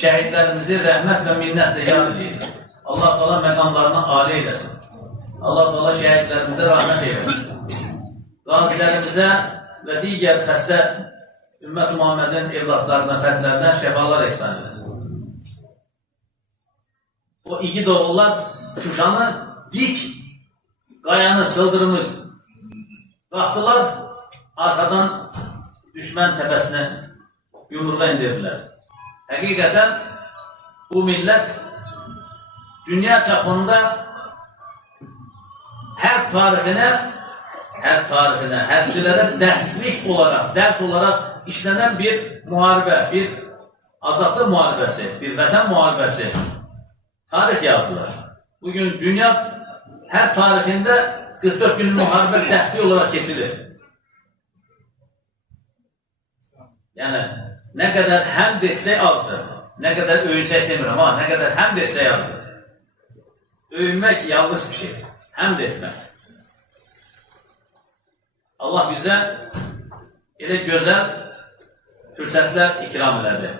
şəhidlərimizi rəhmət və minnətlə yad edirik. Allah Teala məqamlarını âli eyləsin. Allah Teala şəhidlərimizə rəhmət eyləsin. Qazilərimizə və digər xəstə Ümmət Muhammedin evladlarına, fərdlərinə şəfalar ehsan eləsin. O igid oğullar Şuşanı dik qayanı, sıldırımı qalxdılar, arxadan düşmən təpəsinə yumruğa indirdiler. Həqiqətən bu millət dünya çapında hərb tarixinə, hərbçilərə dərs olaraq işlənən bir müharibə, bir azadlıq müharibəsi, bir vətən müharibəsi tarix yazdılar. Bugün dünya hərb tarixində 44 günlük müharibə dərslik olaraq keçilir. Yəni, nə qədər həmd etsək azdır, nə qədər öyünsək demirəm, amma nə qədər həmd etsək azdır. Öyünmək yanlış bir şey, həmd etmək. Allah bizə elə gözəl fürsətlər ikram elədi.